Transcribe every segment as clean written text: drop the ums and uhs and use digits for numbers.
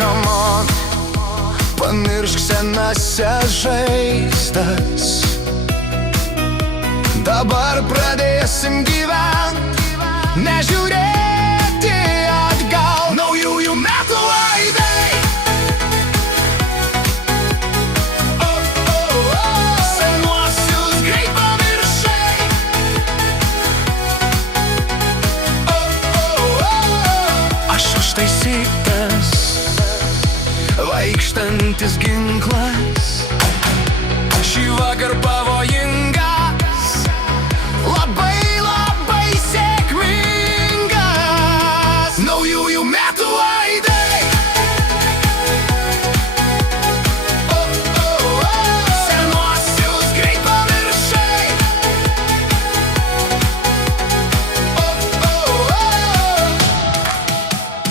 come on, pamiršk senasias žaizdas. Dabar pradėsim gyvent, nežiūrėti atgal. Naujųjų metų aidai. Senuosius greit pamiršai. Aš už taisyklės, vaikštantis ginklas. Šį vakar pavojingas, labai labai sėkmingas. Naujųjų metų aidai. Senuosius greit pamiršai.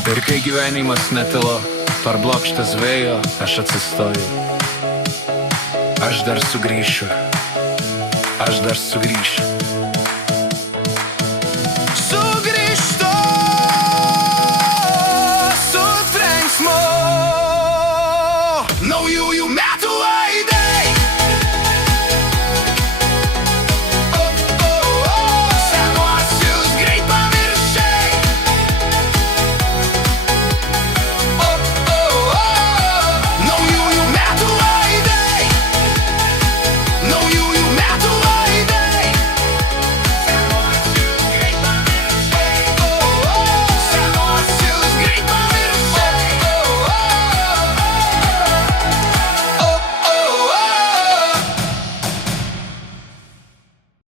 Ir kai gyvenimas netilo, parblokštas vėjo, aš atsistoju. Aš dar sugrįšiu.